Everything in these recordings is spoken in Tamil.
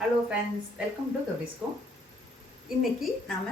ஹலோ ஃப்ரெண்ட்ஸ் வெல்கம் டு கௌரிஸ்கோ இன்னைக்கு நாம்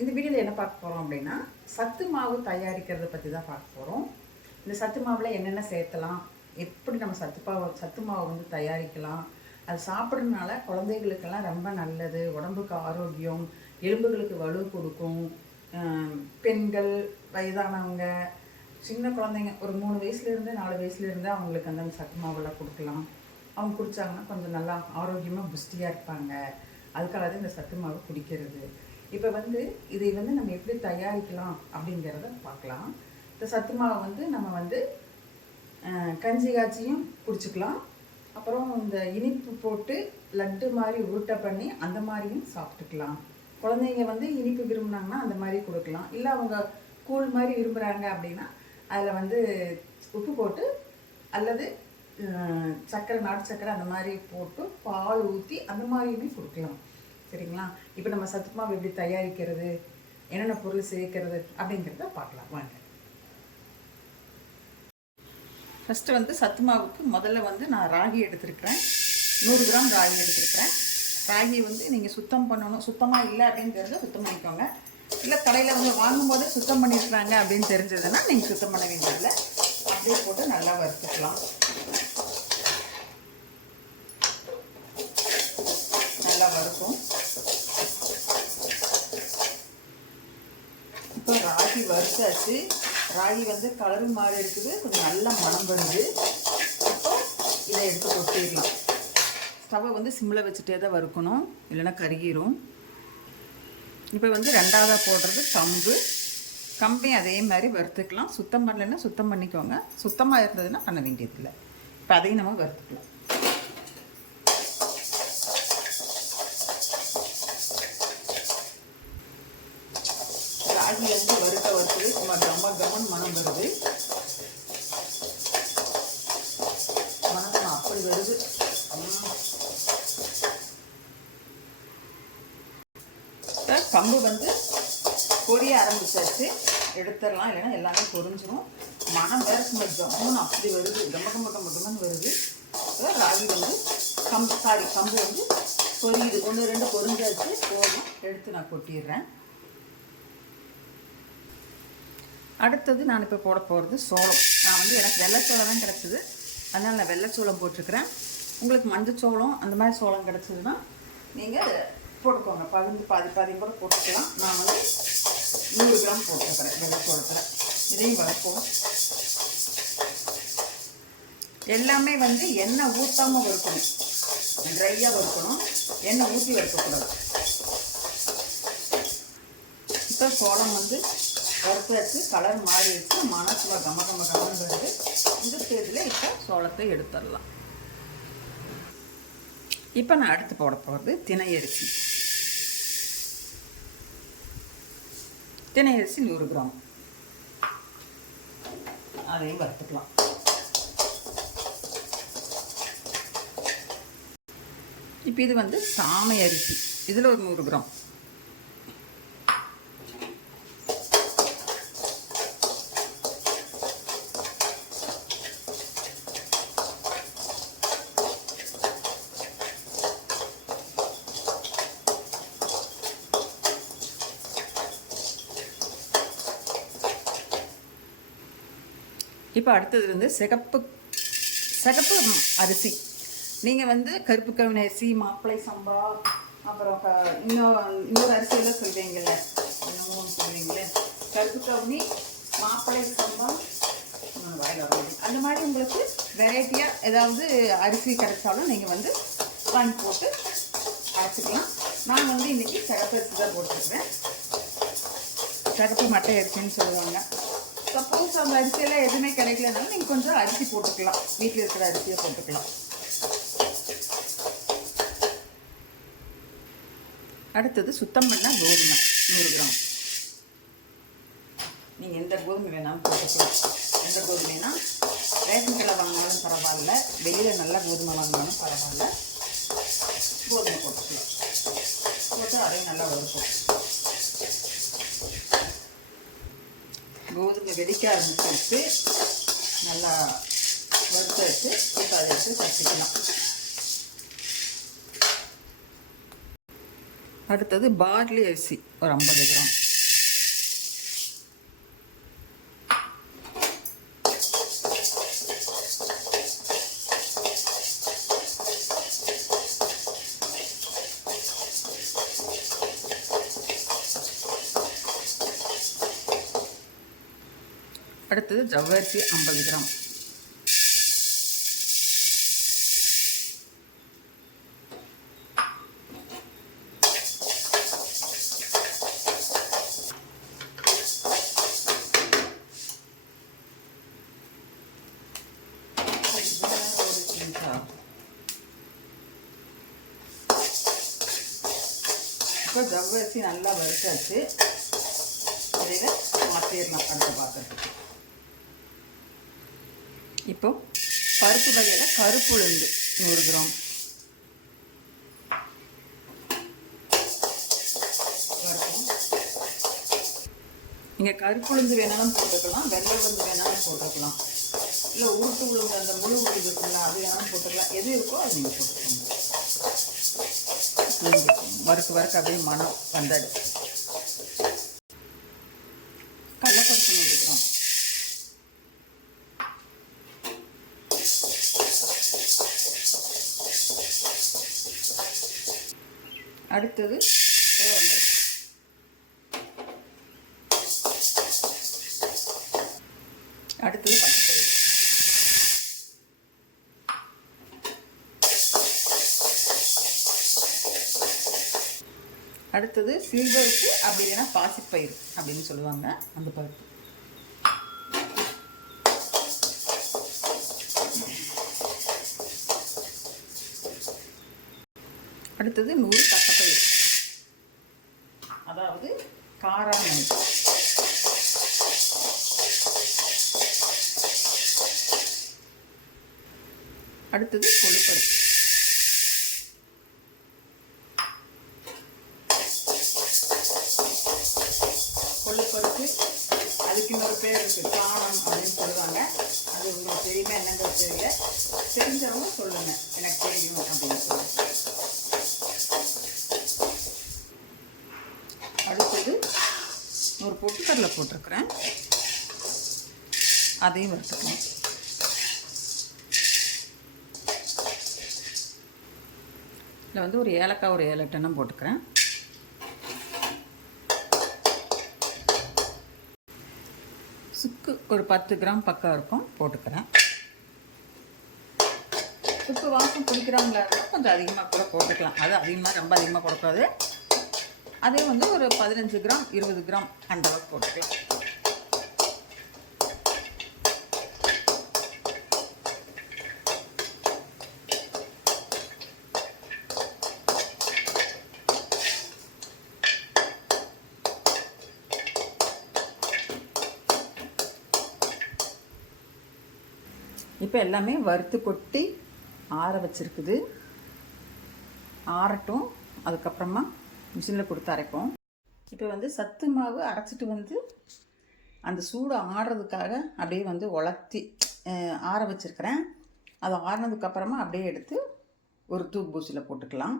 இந்த வீடியோவில் என்ன பார்க்க போகிறோம் அப்படின்னா சத்து மாவு தயாரிக்கிறத பற்றி தான் பார்க்க போகிறோம் இந்த சத்து மாவில் என்னென்ன சேர்த்தலாம் எப்படி நம்ம சத்து மாவு சத்து மாவு வந்து தயாரிக்கலாம்? அது சாப்பிட்றதுனால குழந்தைகளுக்கெல்லாம் ரொம்ப நல்லது. உடம்புக்கு ஆரோக்கியம் எலும்புகளுக்கு வலு கொடுக்கும். பெண்கள் வயதானவங்க சின்ன குழந்தைங்க ஒரு மூணு வயசுலேருந்து நாலு வயசுலேருந்து அவங்களுக்கு அந்த சத்து மாவெல்லாம் கொடுக்கலாம். அவங்க குடித்தாங்கன்னா கொஞ்சம் நல்லா ஆரோக்கியமாக புஷ்டியாக இருப்பாங்க. அதுக்காக தான் இந்த சத்து மாவு குடிக்கிறது. இப்போ வந்து இதை வந்து நம்ம எப்படி தயாரிக்கலாம் அப்படிங்கிறத பார்க்கலாம். இந்த சத்து மாவை வந்து நம்ம வந்து கஞ்சி காய்ச்சியும் குடிச்சுக்கலாம். அப்புறம் இந்த இனிப்பு போட்டு லட்டு மாதிரி உருட்டை பண்ணி அந்த மாதிரியும் சாப்பிட்டுக்கலாம். குழந்தைங்க வந்து இனிப்பு விரும்புனாங்கன்னா அந்த மாதிரி கொடுக்கலாம். இல்லை அவங்க கூழ் மாதிரி விரும்புகிறாங்க அப்படின்னா அதில் வந்து உப்பு போட்டு அல்லது சர்க்கரை நாட்டு சர்க்கரை அந்த மாதிரி போட்டு பால் ஊற்றி அந்த மாதிரியுமே கொடுக்கலாம். சரிங்களா? இப்போ நம்ம சத்துமாவு எப்படி தயாரிக்கிறது? என்னென்ன பொருள் சேர்க்கிறது? அப்படிங்கிறத பார்க்கலாம். வாங்க. ஃபஸ்ட்டு வந்து சத்து மாவுக்கு முதல்ல வந்து நான் ராகி எடுத்திருக்கிறேன். நூறு கிராம் ராகி எடுத்திருக்கிறேன். ராகி வந்து நீங்கள் சுத்தம் பண்ணணும். சுத்தமாக இல்லை அப்படிங்கிறத சுத்தம் பண்ணிக்கோங்க. இல்லை கடையில் வந்து வாங்கும்போது சுத்தம் பண்ணியிருக்கிறாங்க அப்படின்னு தெரிஞ்சதுன்னா நீங்கள் சுத்தம் பண்ண வேண்டியதில்லை. அப்படியே போட்டு நல்லா வறுத்துக்கலாம் நல்லா வறுக்கும் இப்போ ராகி வறுத்தாச்சு ராகி வந்து கலரும் மாறி இருக்குது. கொஞ்சம் நல்ல மனம் வருது. இப்போ இதை எடுத்து கொட்டிடலாம். ஸ்டவ்வை வந்து சிம்மில் வச்சுட்டே தான் வறுக்கணும். இல்லைன்னா கருகிரும். இப்போ வந்து ரெண்டாவதாக போடுறது கம்பு. கம்பையும் அதே மாதிரி வறுத்துக்கலாம். சுத்தம் பண்ணலைன்னா சுத்தம் பண்ணிக்கோங்க. சுத்தமாக இருந்ததுன்னா பண்ண வேண்டியதில்லை. இப்போ அதையும் நம்ம வறுத்துக்கலாம் ராகி வந்து வறுக்க வறுத்தது சும்மா கம்ம கம்மன் மனம் வருது மனம் அப்படி வருது உம். இப்ப கம்பு வந்து பொரிய ஆரம்பிச்சாச்சு. எடுத்துடலாம் இல்லைன்னா எல்லாமே பொறிஞ்சிடும் மனம் வேறு சும்மா ஜம்முன்னு அப்படி வருது. கம்ம கம்ம கம்ம வருது ராகி வந்து கம்பு சாரி கம்பு வந்து பொரியுது. ஒன்று ரெண்டு பொரிஞ்சாச்சு. போதும். எடுத்து நான் கொட்டிடுறேன். அடுத்தது நான் இப்போ போட போகிறது சோளம். நான் வந்து எனக்கு வெள்ளைச்சோளம் தான் கிடச்சிது. அதனால் நான் வெள்ளைச்சோளம் போட்டிருக்கிறேன். உங்களுக்கு மஞ்சச்சோளம் அந்த மாதிரி சோளம் கிடச்சிதுன்னா நீங்கள் போட்டுக்கோங்க. பதினஞ்சு பாதி பாதி கூட போட்டுக்கலாம். நான் வந்து நூறு கிராம் போட்டுக்கிறேன். வெள்ளைச்சோளத்தில் இதையும் வளர்ப்போம் எல்லாமே வந்து எண்ணெய் ஊற்றாமல் வறுக்கணும். ட்ரையாக வறுக்கணும். எண்ணெய் ஊற்றி வறுக்கக்கூடாது. இப்போ சோளம் வந்து வறுத்து வச்சு கலர் மாறி வச்சு மனசுல கம கம கமன்னு வருது. இந்த ஸ்டேஜில் இப்போ சோளத்தை எடுத்துடலாம். இப்போ நான் அடுத்து போட போகிறது தினை அரிசி. தினை அரிசி நூறு கிராம். அதையும் வறுத்துக்கலாம். இப்போ இது வந்து சாமை அரிசி. இதில் ஒரு நூறு கிராம். இப்போ அடுத்தது வந்து சிகப்பு சிகப்பு அரிசி. நீங்கள் வந்து கருப்பு கவினி அரிசி மாப்பிளை சம்பா அப்புறம் க இன்னொரு இன்னொரு அரிசியெல்லாம் சொல்வீங்கள்ல என்னமோ சொல்வீங்களே கருப்பு கவுனி மாப்பிளை சம்பா அந்த மாதிரி உங்களுக்கு வெரைட்டியாக ஏதாவது அரிசி கிடைச்சாலும் நீங்கள் வந்து வாங்கி போட்டு அரைச்சிக்கலாம். நான் வந்து இன்றைக்கி சிகப்பு அரிசி தான் போட்டுருக்கேன். சிகப்பு மட்டை அரிசின்னு சொல்லுவாங்க. சப்போஸ் அந்த அரிசியெல்லாம் எதுவுமே கிடைக்கலனாலும் நீங்கள் கொஞ்சம் அரிசி போட்டுக்கலாம். வீட்டில் இருக்கிற அரிசியை போட்டுக்கலாம். அடுத்தது சுத்தம் பண்ணால் கோதுமை நூறு கிராம். நீங்கள் எந்த கோதுமை வேணாலும் போட்டுக்கலாம். எந்த கோதுமைனா ரேஷன் கடை வாங்கினாலும் பரவாயில்ல. வெளியில் நல்லா கோதுமை வாங்கினாலும் பரவாயில்ல. கோதுமை போட்டுக்கலாம். போட்டு அதையும் நல்லா வறுப்போம் கோதுமை வெடிக்க ஆரம்பிச்சிருக்கு நல்லா வறுத்தெடுத்து வச்சு அதை எடுத்து தச்சிக்கலாம் அடுத்தது பார்லி அரிசி ஒரு ஐம்பது கிராம். அடுத்தது ஜவ்வரிசி ஐம்பது கிராம். இப்போ ஜவ்வரிசி நல்லா வறுத்தாச்சு. இதில் மாற்றிடலாம் அடுத்த பார்க்கறதுக்கு இப்போ பருப்பு வகையில் கருப்பு உளுந்து நூறு கிராம். நீங்கள் கருப்பு உளுந்து வேணாலும் போட்டுக்கலாம் வெள்ளை உளுந்து வேணாலும் போட்டுக்கலாம். இல்லை உருட்டு உளுந்து அந்த முழு உளுந்து இருக்குல்ல அது வேணாலும் போட்டுக்கலாம். எது இருக்கோ அது நீங்கள் போட்டுக்கோங்க. வறுக்கு வறுக்க அப்படியே மனம் வந்தாடு கடலப்பருப்பு நூறு கிராம் அடுத்தது உளுந்து. அடுத்தது பச்சை அடுத்தது சில்வருக்கு அப்படி இல்லைன்னா பாசிப்பயிர் அப்படின்னு சொல்லுவாங்க அந்த பருப்பு அடுத்தது நூறு காரம் அடுத்தது கொழுப்பருப்பு. கொள்ளுப்பருப்பு அதுக்கு இன்னொரு பேர் இருக்குது காணம் அப்படின்னு சொல்லுவாங்க. அது உங்களுக்கு தெரியுமா என்னங்கிறது தெரியல. தெரிஞ்சவங்க சொல்லுங்க. எனக்கு தெரியும் அப்படின்னு சொல்லி அடுத்தது ஒரு பொட்டுக்கடலை போட்டிருக்கிறேன். அதையும் வறுத்துக்கலாம். இதில் வந்து ஒரு ஏலக்காய் ஒரு ஏழு டன்னும் போட்டுக்கிறேன். சுக்கு ஒரு பத்து கிராம் பக்கம் இருக்கும் போட்டுக்கிறேன். சுக்கு வாசம் பிடிக்கிறவங்களா இருந்தால் கொஞ்சம் அதிகமாக கூட போட்டுக்கலாம். அது அதிகமாக ரொம்ப அதிகமாக போடக்கூடாது. அதே வந்து ஒரு பதினஞ்சு கிராம் இருபது கிராம் அந்த அளவுக்கு போட்டுக்கலாம். இப்போ எல்லாமே வறுத்து கொட்டி ஆற வச்சிருக்குது. ஆறட்டும். அதுக்கப்புறமா மிஷினில் கொடுத்து அரைப்போம். இப்போ வந்து சத்து மாவு அரைச்சிட்டு வந்து அந்த சூடு ஆடுறதுக்காக அப்படியே வந்து உலர்த்தி ஆற வச்சுருக்கிறேன். அது ஆறுனதுக்கப்புறமா அப்படியே எடுத்து ஒரு தூக்கு பூசியில் போட்டுக்கலாம்.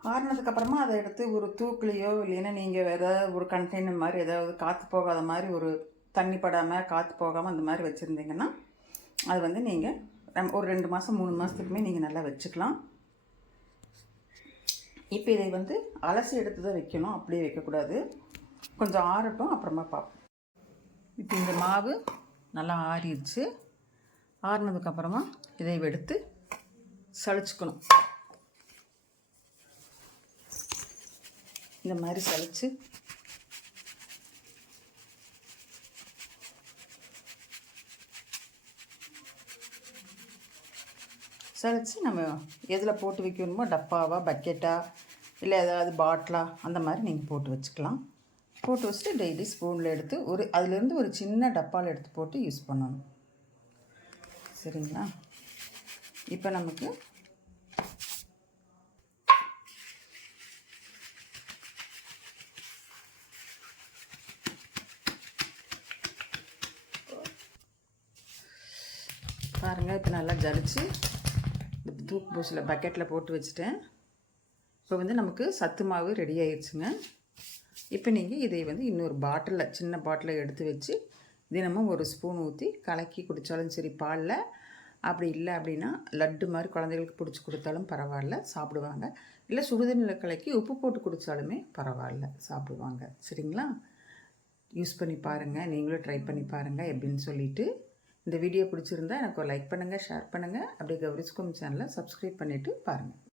ஆறுனதுக்கப்புறமா அதை எடுத்து ஒரு தூக்குலேயோ இல்லைன்னா நீங்கள் ஏதாவது ஒரு கண்டெய்னர் மாதிரி ஏதாவது காற்று போகாத மாதிரி ஒரு தண்ணி படாமல் காற்று போகாமல் அந்த மாதிரி வச்சுருந்தீங்கன்னா அது வந்து நீங்கள் ஒரு ரெண்டு மாதம் மூணு மாதத்துக்குமே நீங்கள் நல்லா வச்சுக்கலாம். இப்போ இதை வந்து அலசி எடுத்து தான் வைக்கணும். அப்படியே வைக்கக்கூடாது. கொஞ்சம் ஆறட்டும் அப்புறமா பார்ப்போம். இப்போ இந்த மாவு நல்லா ஆறிடுச்சு. ஆறினதுக்கப்புறமா இதை எடுத்து சளிச்சுக்கணும். இந்த மாதிரி சளிச்சு சளிச்சு நம்ம எதில் போட்டு வைக்கணுமோ டப்பாவா பக்கெட்டா இல்லை ஏதாவது பாட்டிலா அந்த மாதிரி நீங்கள் போட்டு வச்சுக்கலாம். போட்டு வச்சுட்டு டெய்லி ஸ்பூனில் எடுத்து ஒரு அதுலேருந்து ஒரு சின்ன டப்பாவில் எடுத்து போட்டு யூஸ் பண்ணணும். சரிங்களா? இப்போ நமக்கு பாருங்கள் இப்போ நல்லா ஜலிச்சு தூக்கு பூசில் பக்கெட்டில் போட்டு வச்சுட்டேன். இப்போ வந்து நமக்கு சத்து மாவு ரெடி ஆயிடுச்சுங்க. இப்போ நீங்கள் இதை வந்து இன்னொரு பாட்டிலில் சின்ன பாட்டிலில் எடுத்து வச்சு தினமும் ஒரு ஸ்பூன் ஊற்றி கலக்கி குடித்தாலும் சரி பாலில் அப்படி இல்லை அப்படின்னா லட்டு மாதிரி குழந்தைகளுக்கு பிடிச்சி கொடுத்தாலும் பரவாயில்ல சாப்பிடுவாங்க. இல்லை சுடுதண்ணில் கலக்கி உப்பு போட்டு குடித்தாலுமே பரவாயில்ல சாப்பிடுவாங்க. சரிங்களா? யூஸ் பண்ணி பாருங்கள் நீங்களும் ட்ரை பண்ணி பாருங்கள் எப்படின்னு சொல்லிவிட்டு இந்த வீடியோ பிடிச்சிருந்தா எனக்கு ஒரு லைக் பண்ணுங்கள் ஷேர் பண்ணுங்கள் அப்படியே கௌரிஸ்கும் சேனலை சப்ஸ்கிரைப் பண்ணிவிட்டு பாருங்கள்